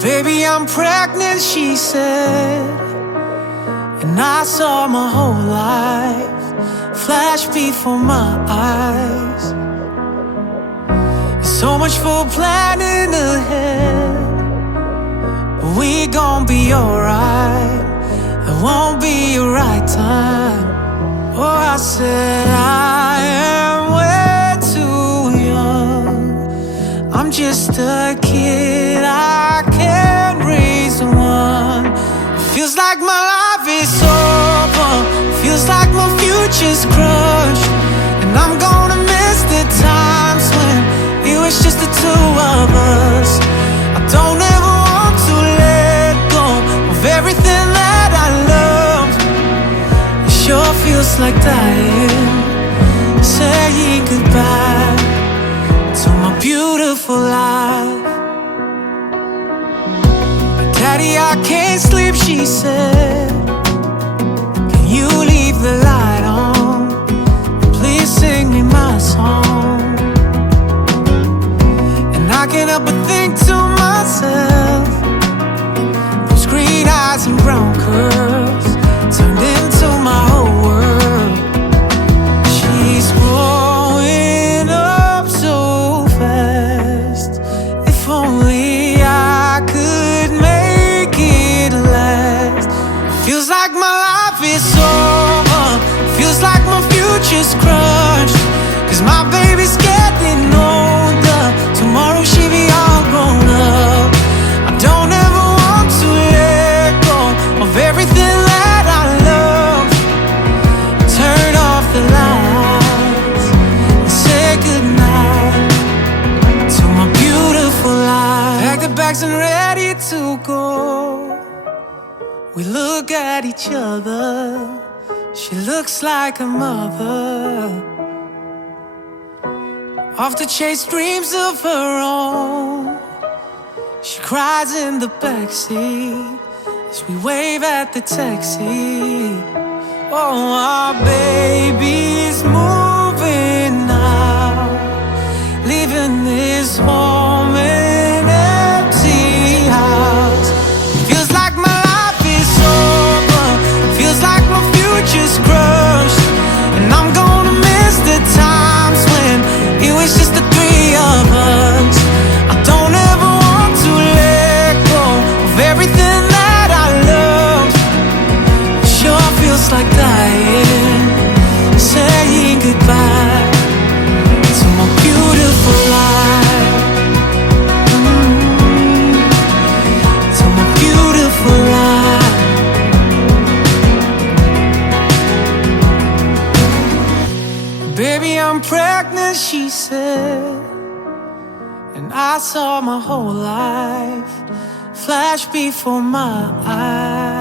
Baby, I'm pregnant, she said. And I saw my whole life flash before my eyes. So much for planning ahead, but we gon' be alright. There won't be a right time. Oh, I said I am way too young. I'm just a kid, I can't raise one. It feels like my life is over, feels like my future's crushed. And I'm gonna miss the times when it was just the two of us. I don't ever want to let go of everything that I loved. It sure feels like dying, saying goodbye to my beautiful life. Daddy, I can't sleep, she said. Can you leave the light on? Please sing me my song. And I can't help but think to myself, those green eyes and brown curls turned into my whole world. She's growing up so fast. If only I could make it last. Feels like my life is over, feels like my future's crushed. Cause my baby's getting older, tomorrow she'll be all grown up. I don't ever want to let go of everything that I love. Turn off the lights and say goodnight to my beautiful life. Pack the bags and ready to go. We look at each other, she looks like a mother, off to chase dreams of her own. She cries in the backseat as we wave at the taxi. Oh, our baby's moving now, leaving this home an empty house. Feels like my life is over, feels like my future's crushed. And I'm gonna miss the times when it was just the three of us. I don't ever want to let go of everything that I love. It sure feels like dying, saying goodbye to my beautiful life. To my beautiful life. Baby, I'm pregnant, she said. And I saw my whole life flash before my eyes.